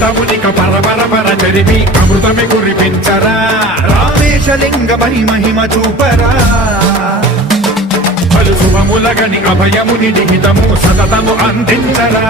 దురితమునిక పరపర చెరిపి అమృతమి కురిపించరా రామేశలింగ మహిమ చూపరా పలు శుభములగని అభయముని నిహితము సతతము అందించరా